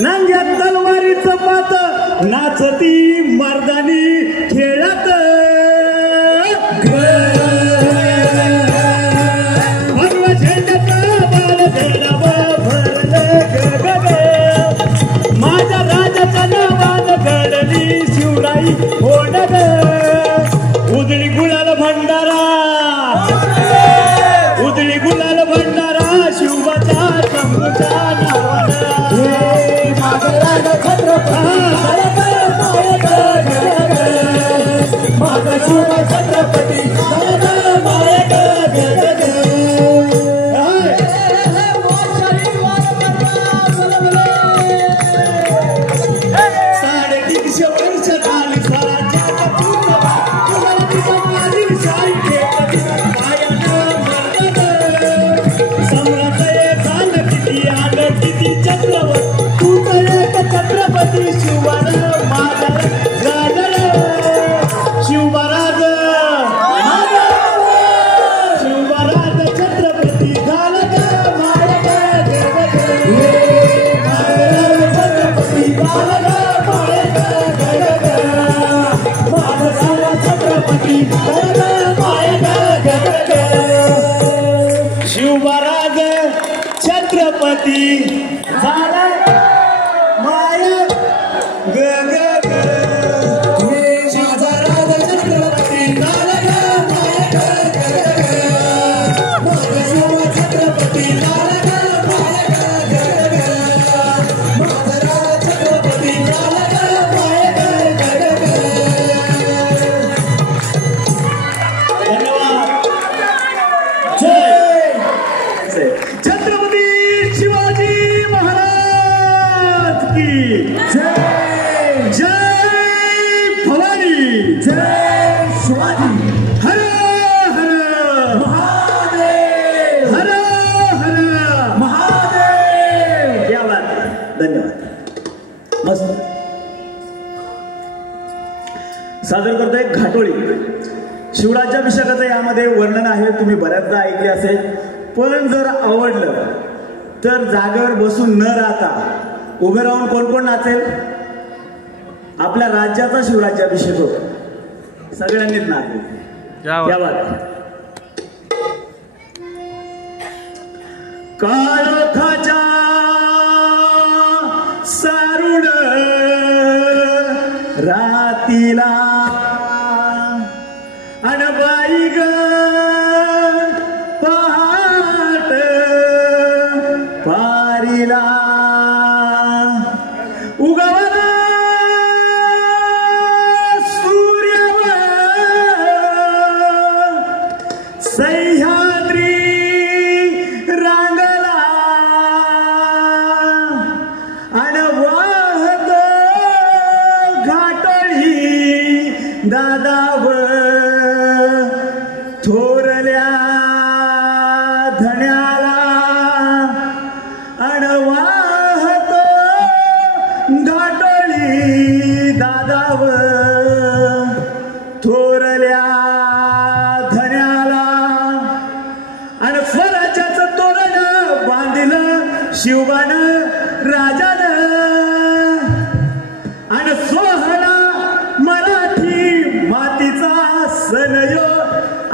नांग्या तलवारीचं पात नाचती मर्दानी खेळत भगवा झेंड्याचा बाल झेंडावर भरले गगन माझ्या राजाच्या नावानं घडली शिवराई होण ग उजळी गुलाल भंडारा उजळी गुलाल भंडारा शिवबाचा शंभूच्या नावानं माझा शिव छत्रपती छत्रपती शिवराज माझा राजा शिवराज शिवराज छत्रपती झाला छत्रपती छत्रपती शिवराज छत्रपती झाला सादर करतोय घाटोळी शिवराज्याभिषेकाचं यामध्ये वर्णन आहे तुम्ही बऱ्याचदा ऐकले असेल पण जर आवडलं तर जागेवर बसून न राहता उभे राहून कोण कोण नाचेल आपल्या राज्याचा शिवराज्याभिषेक होतो सगळ्यांनीच नाचेल काळोखाच्या सारुड रातीला अनबाई ग पहाट पारीला उगवला सूर्यवर सह्याद्री रांगला अनवाहत घाटोळी दादाव थोरल्या धन्याला अनवाहत घाटोळी दादाव थोरल्या धन्याला आणि स्वराज्याचं तोरण बांधिलं शिवबानं राजानं आणि सोहळा मराठी मातीचा सण यो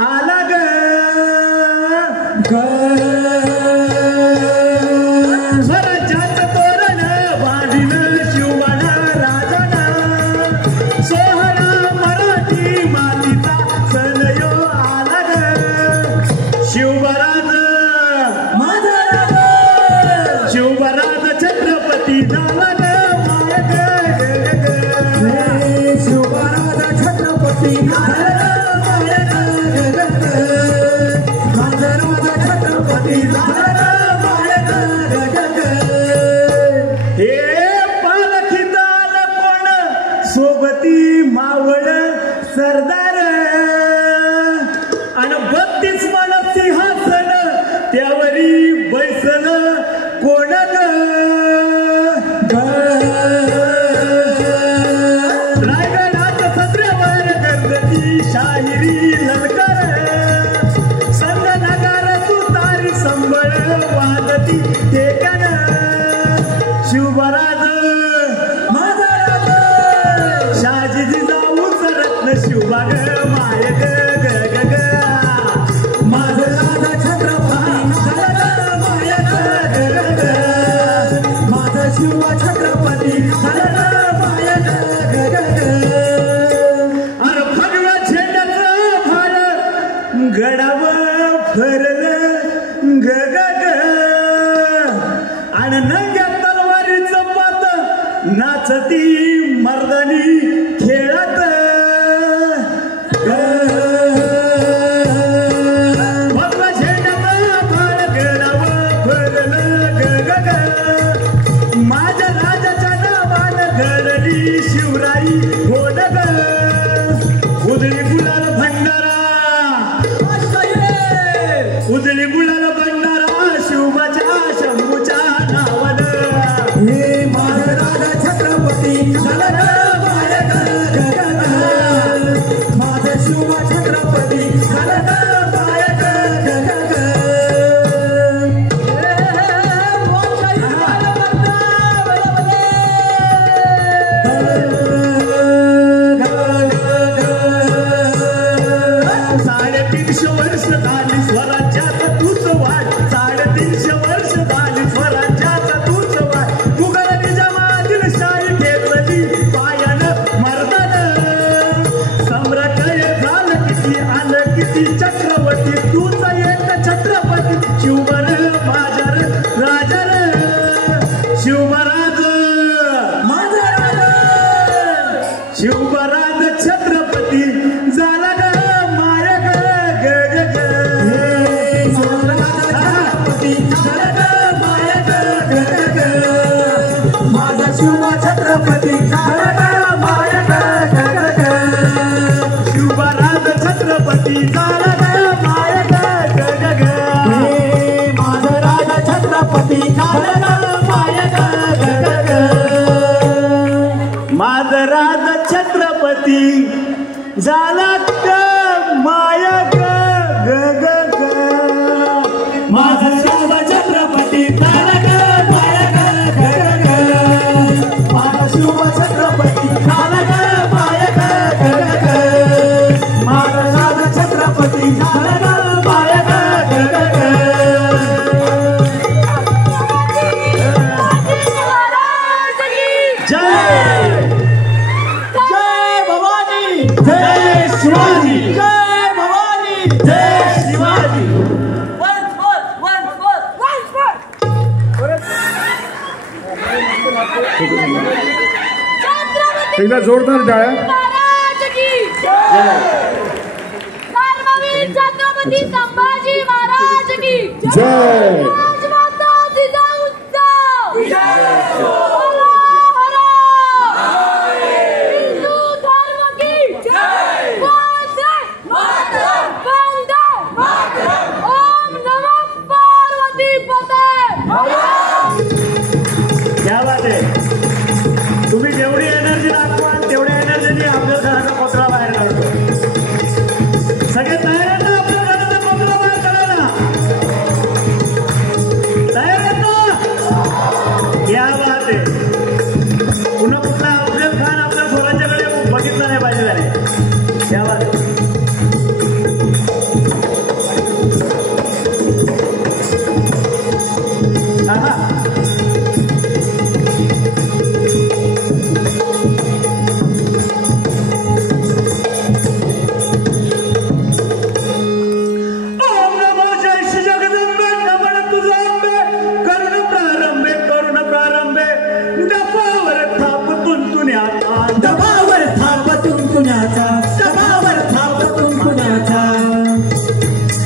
आला ग स्वराज्याचं तोरण बांधिलं शिवबानं राजानं सोहळा मराठी मातीचा सण यो आला ग शिवराज माझा शिवराज छत्रपती झाला ग शिवराज छत्रपती छत्रपती हे पालखीत आलं कोण सोबती मावळ सरदार आणि 32 मन सिंहासन त्यावरी बैसल कोण रायगडात सत्रेवर गर्दी शाहिरी ललकार संगनगार तुतारी संबळ वाजती ठेक्यान शिवराज शिवा छत्रपती झालं माया ग ग ग अरे भगवा झेंड्याचं भाड गडावर फरलं ग ग ग आणि नंग्या तलवारीचं पात नाचती मर्दानी खेळत भगवा झेंड्याचं भाड गडावर फरलं ग ग ग माझ्या राजाच्या नावानं घडली शिवराई होड ग उधळी गुलाल भंडारा उधळी गुलाल भंडारा शिवबाच्या शंभूच्या नावानं हे माझं राजा छत्रपती झालं माया ग ग ग माझं शिवा छत्रपती झालं माया ग ग ग साडेतीनशे वर्ष झाली स्वराज्यात तूच वाढ 350 वर्ष झाली स्वराज्यात तूच वाढ मुघल निजामातील शाही ठेवली पायानं मर्दानं सम्राट झालं किती आलं किती चक्रवर्ती तूच एक छत्रपती शिवबर माझ्या राजर शिवराज माझा राजा शिवराज छत्रपती झाला ग माया ग ग ग ग माझा शिवा छत्रपती झालं माया ग ग ग शिवराज छत्रपती झाला ग माया ग ग ग ग माझा राजा छत्रपती झालं माया ग ग ग माझं राज छत्रपती झाला ग माया ग ग ग ग माझा शिवा छत्रपती झालं ग माया ग ग ग माझा शिवा छत्रपती झालं ग माया ग ग ग माझा राजा छत्रपती झालं ग माया ग ग ग जय जय भवानी जय शिवाजी जय भवानी जय शिवाजी एकदा जोरदार टाळ्या महाराज की धर्मवीर छत्रपती संभाजी महाराज की जय राजमाता जिजाऊचा हिंदू धर्म की वंदे मातरम ओम नमः पार्वती पते क्या बात आहे तुम्ही जेवढी एनर्जी दाखवाल तेवढ्या एनर्जीने आपल्या घराचा पत्रा बाहेर काढतो सगळे तयार आहेत ना आपल्या घराचा पत्रा बाहेर काढायला तयार आहेत ना क्या बात आहे पुन्हा कुठला अफजल खान आपल्या स्वराज्याकडे बघितला नाही पाहिजे त्याने क्या बात आहे आहा ओम नमो जय श्री जगदंबे नमन तुझांबे करुण प्रारंभे दफावर थाप तुंतुण्याचा दबावर थाप तुंतुण्याचा दबावर थाप तुंतुण्याचा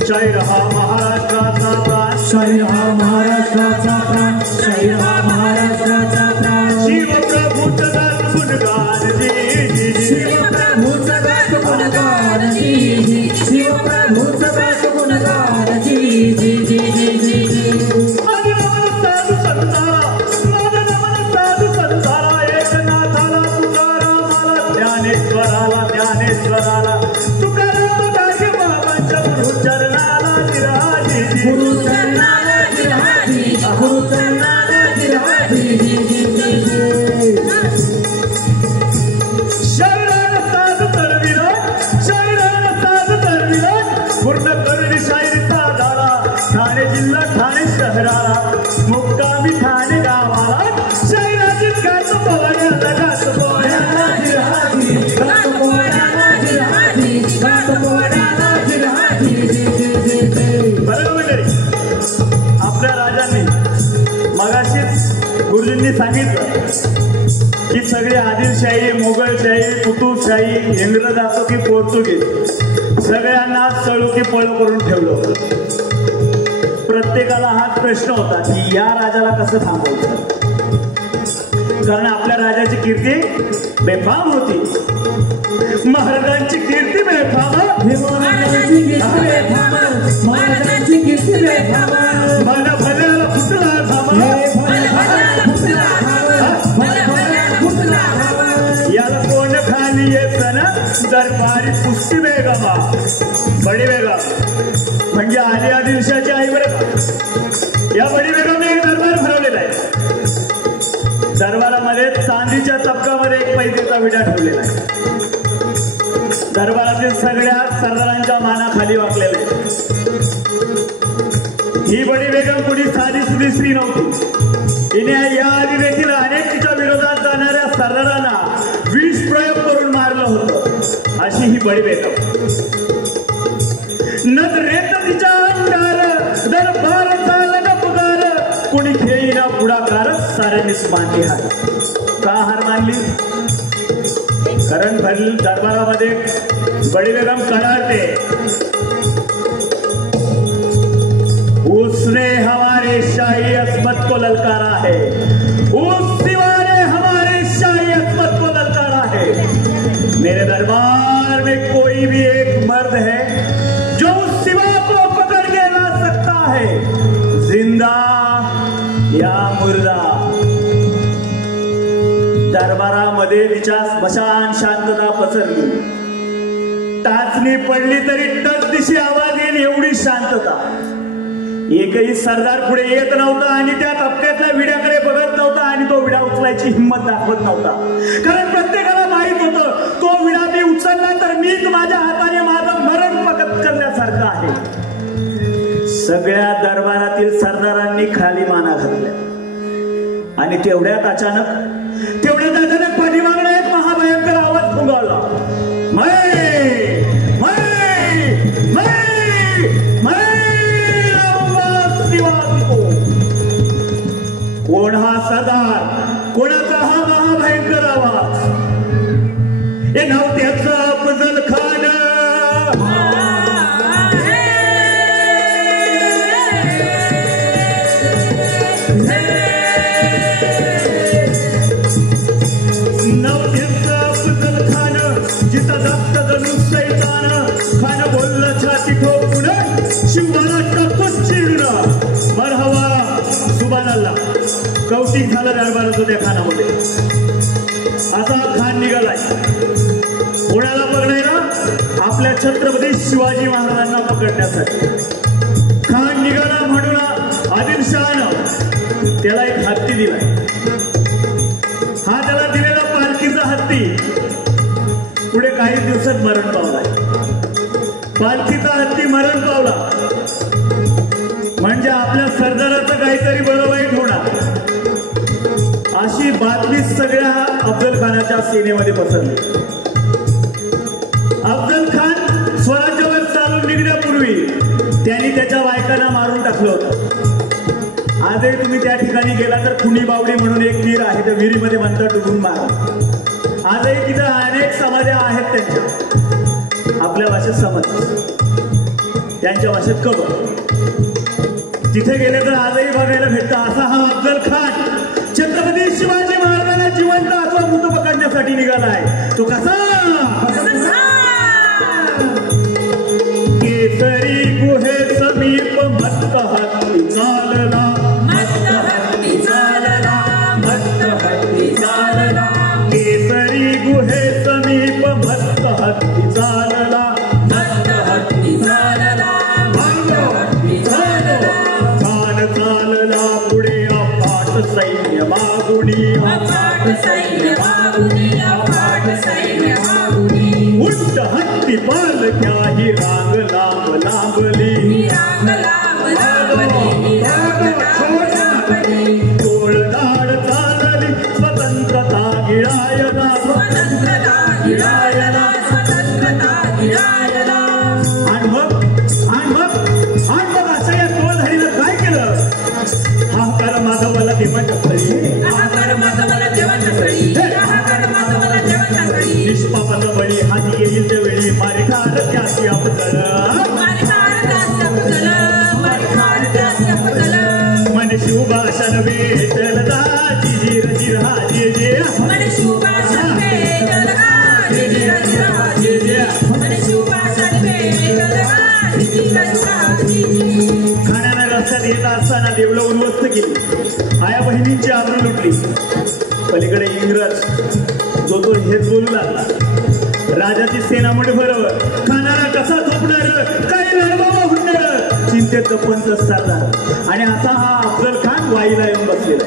जय रहा महाराष्ट्राचा प्राण जय हा महाराष्ट्राचा प्राण जय हा महाराष्ट्राचा प्राण शिवप्रभूचं गान गुणगान जी जी जी शिवप्रभूचं गात गुणगान जी जी शिवप्रभूचं गात गुणगान जी जी जी जी जी जी माझं नमन साधू संताला माझं नमन साधू संताला एकनाथाला ज्ञानेश्वराला तुकाराम गाडगे बाबांच्या गुरुचरणाला विराजी गुरुचरणाला गुरुजींनी सांगितलं की सगळी आदिलशाही, मोगलशाही, कुतुबशाही, इंग्रज असो की पोर्तुगीज, सगळ्यांना चळू की पळू करून ठेवलं होतं. प्रत्येकाला हाच प्रश्न होता की या राजाला कसं थांबवायचं, कारण आपल्या राजाची कीर्ती बेफाम होती. महाराजांची कीर्ती बेफाम, महाराजांची कीर्ती बेफाम, महाराजांची कीर्ती बेफाम. मन भल्याला फुटला थांबा, याला कोण खाली येत ना दरबारी कुस्ती बेगमा, बडी बेगम म्हणजे आली आदिलशाची आई बरं. या बडी बेगमने एक दरबार भरवलेला आहे. दरबारामध्ये चांदीच्या तबकामध्ये एक पैसेचा विडा ठेवलेला आहे. दरबारातील सगळ्या सरदारांच्या मानाखाली वाकलेला आहे. ही बडी बेगम कुणी साधी सुधी स्त्री नव्हती. तिने या आधी देखील अनेक तिच्या विरोधात जाणाऱ्या सरदारांना विष प्रयोग करून मारलं होतं. अशी ही बडी बेगम नजरेत तिच्या अंगार दरबार झाला न पगार, कोणी घेईना पुढाकार साऱ्यांनीच मानली हार. का हार मानली? कारण दरबारामध्ये बडी बेगम कडाडते, उसने हमारे शाही अस्मत को ललकारा है, उस सिवा ने हमारे शाही अस्मत को ललकारा है. मेरे दरबार में कोई भी एक मर्द है जो उस सिवा को पकड़ के ला सकता है, जिंदा या मुर्दा. दरबारामध्ये तिच्या स्मशान शांतता पसरली. टाचणी पडली तरी टच दिशी आवाज येईल एवढी शांतता. एकही सरदार पुढे येत नव्हता आणि त्या तबक्यातल्या विड्याकडे बघत नव्हता आणि तो विडा उचलायची हिंमत दाखवत नव्हता. कारण प्रत्येकाला माहित होतं तो विडा मी उचलला तर मीच माझ्या हाताने माझं मरण पकड करण्यासारखं आहे. सगळ्या दरबारातील सरदारांनी खाली माना घातल्या आणि तेवढ्यात अचानक पाठीमागणं एक महाभयंकर आवाज फुंगावला. कोण हा सरदार, कोणाचा हा महाभयंकर आवाज? हे नाव त्याचं अफजल खान. जिथं जास्त जणू सैतान, खान बोललं छाती ठोकून, शिवाला टाकून चिडणं. मरहवा सुभानअल्लाह. कौतिक झालं दरबाराचं त्या खानामध्ये. असा खान निघालाय कोणाला पकडायला? आपल्या छत्रपती शिवाजी महाराजांना पकडण्यासाठी. खान निघाला म्हणून आदिलशहानं त्याला एक हत्ती दिलाय. हा त्याला दिलेला पालखीचा हत्ती पुढे काही दिवसात मरण पावलाय. पालखीचा हत्ती मरण पावला म्हणजे आपल्या सरदाराचं काहीतरी बरं वाईट होणार, अशी बातमी सगळ्या अफजल खानाच्या सेनेमध्ये पसरली. अफजल खान स्वराज्यावर चालून निघण्यापूर्वी त्यांनी त्याच्या बायकांना मारून टाकलं होतं. आजही तुम्ही त्या ठिकाणी गेला तर खुनी बावडी म्हणून एक विहीर आहे, त्या विहिरीमध्ये म्हणतात डुबून मारा. आजही तिथं अनेक समाध्या आहेत त्यांच्या. आपल्या भाषेत समाज, त्यांच्या भाषेत कबर. तिथे गेले तर आजही बघायला भेटतं. असा हा अफजल खान छत्रपती शिवाजी महाराजांना जिवंत अथवा मृत पकडण्यासाठी निघालाय. तो कसा? केसरी गुहे समीप मस्त हत्ती चालला, मस्त हत्ती चालला, मस्त हत्ती चालला. केसरी गुहे समीप मस्त हत्ती चालला, मस्त हत्ती चालला, मस्त हत्ती चालला. खान चालला पुढे अफाट सैन्य मागुनी, अफाट सैन्य मागुनी, अफाट सैन्य मागुनी. उंट हत्ती पालख्याही रांग लांब लांबली, रांग लांब लांबली, रांग लांब लांबली. टोळधाड चालली स्वतंत्रता गिळायला, स्वतंत्रता गिळायला, स्वतंत्रता गिळायला. आणि मग असं या टोळधाडीनं काय केलं? हाहाकार माधवाला दिमाग टाकली. अफजल मन शिवभाषण भेटलता जिजीर जिरा जे जे खाण्यानं रस्त्यात येत असताना देवलं उद्ध्वस्त केली आया बहिणींची आबरू लुटली पलीकडे इंग्रज जो तो हेच बोलू लागला राजाची सेना मुळे बरोबर खाणारा कसा झोपणार काही लढबाबा होणार चिंतेत पंच सरदार आणि आता हा अफजल खान वाईला येऊन बसलेला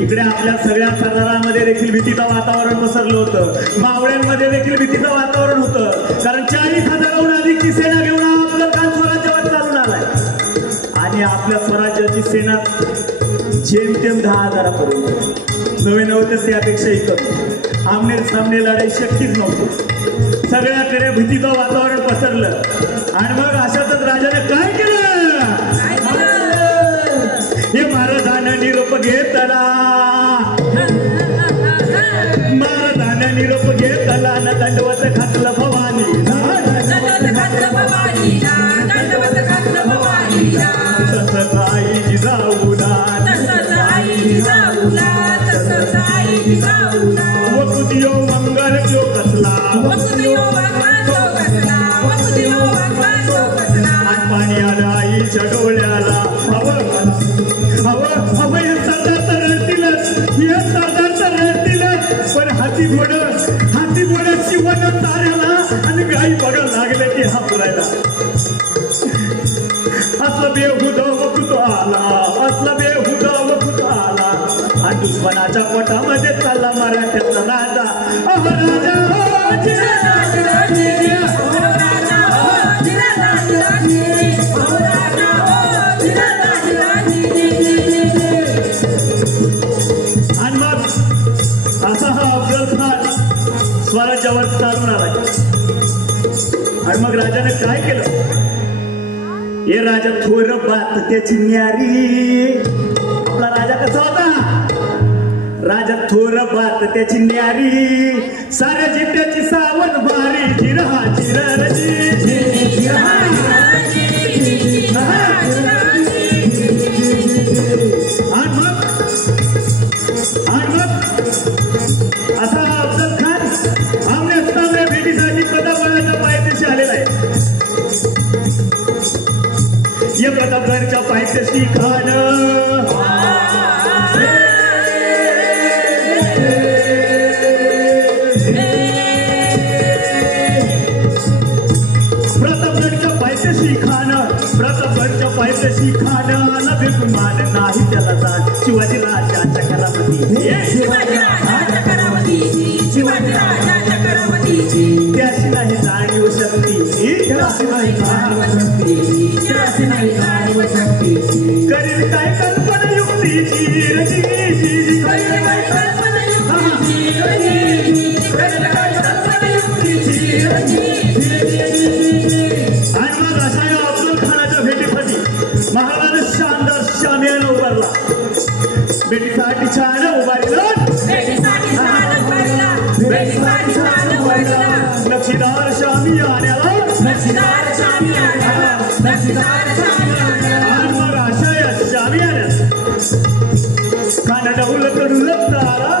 इकडे आपल्या सगळ्या सरदारांमध्ये देखील भीतीचं वातावरण पसरलं होतं मावळ्यांमध्ये देखील भीतीचं वातावरण होतं कारण 40,000हून अधिकची सेना घेऊन हा अफजल खान स्वराज्यावर चालून आलाय आणि आपल्या स्वराज्याची सेना जेमतेम 10,000पर्यंत नवे नव्हते त्यापेक्षाही कमी आमने सामने लढाई शक्यच नव्हती सगळ्याकडे भीतीचं वातावरण पसरलं आणि मग अशातच राजाने काय केलं हे महाराजांना निरोप घेतला महाराजांना निरोप घेतला न दंडवत घातलं भवानी तसंच आई जिजाऊला वसुदेव मंगल जो कसला पाणी आलं आईच्या डोळ्याला हे सरदार तर रडतीलच पण हाती घोडं शिवण ताऱ्याला आणि गाई बघायला लागले की हापरायला असलं बेहुदा वखूत आला आणि दुश्मनाच्या पोटामध्ये चालला मराठ्याचा राजा आणि मग असा हा अफजल खान स्वराज्यावर चालून आलाय आणि मग राजाने काय केलं हे राजा थोर बात त्याची न्यारी आपला राजा कसा होता राजा थोर बात त्याची न्यारी साऱ्या जिट्याची सावध भारी जिरहा जिरजी असा हा अफजल खान आमने सामने भेटीसाठी प्रतापगडच्या पायथ्याशी आलेला आहे या प्रतापगडच्या पायथ्याशी खान प्रतापगडच्या पायथ्याशी खानाला भेटून मान नाही त्याला जाण शिवाजी राजाच्या करामती त्याशी नाही जाणीव शक्ती करील काय कल्पना युक्तीची आणि मग अशा या अफजल खानाच्या भेटीसाठी महाराज शानदार शामियाना उभारला भेटीसाठी छान उभारला नक्षीदार शामियान्याला आणि मग अशा या शामियान्यात काना डौलत तारा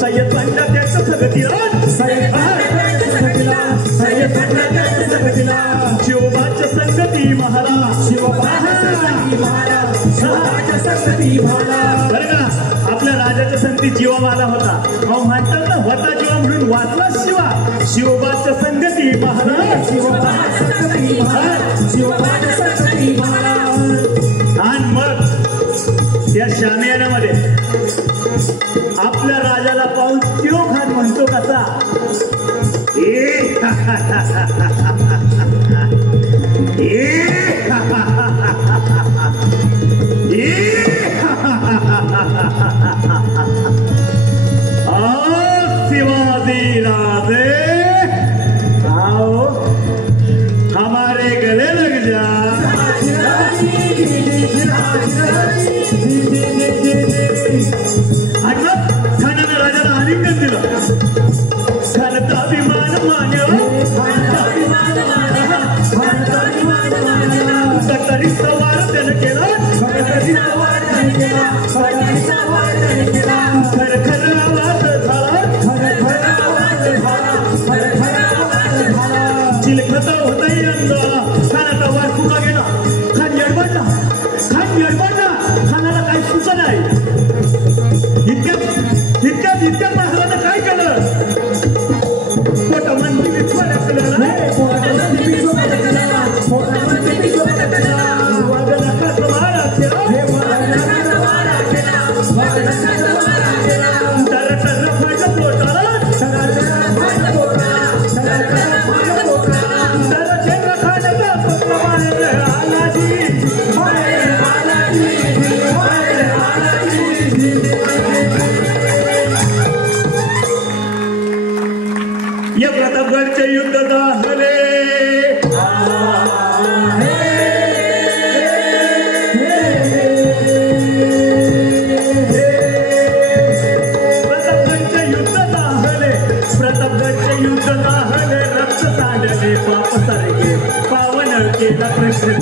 सय्यद पंडा त्याच्या सगतीला शिवबाच्या संगती महाराज बरं का आपल्या राजाच्या संगतीत जीवामाला होता अहो म्हणतात ना होता जीवा म्हणून वाचला शिवा शिवबाच्या संगती महाराज आणि मग त्या शामियानामध्ये आपल्या राजाला पाहून त्यो खान म्हणतो कसा शिवाजी राजे आओ हमारे गले लग जा खानानं राजाला आलिंगन दिलं स्वराज्याचा वार त्यानं केला स्वराज्याचा वार त्यानं केला स्वराज्याचा वार त्यानं केला खर खर आवाज झाला खर खर आवाज झाला खर खर आवाज झाला चिलखता होता यंदा खानाचा वार कुठला गेला खान यडबडला खानाला काही सुचत नाही इतक्यात महाराजांना काय केलं पोटामध्ये विश्वास केलं या प्रतापगडचे युद्ध झाले प्रतापगडचे युद्ध झाले रक्त सांडले पाप सारखे पावन केला प्रश्न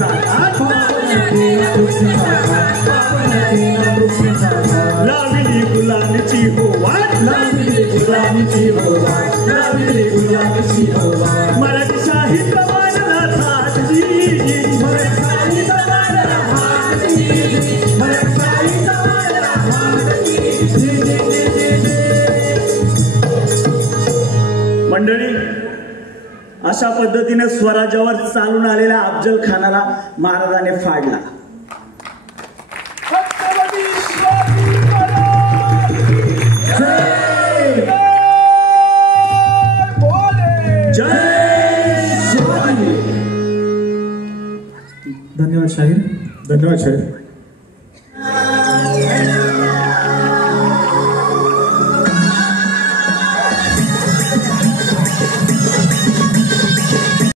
लावली गुलामीची हो वाट मराठी साहित्य मानला साधी मंडळी अशा पद्धतीने स्वराज्यावर चालून आलेल्या अफजल खानाला महाराजाने फाडला धन्यवाद शाहीर. धन्यवाद साहेब.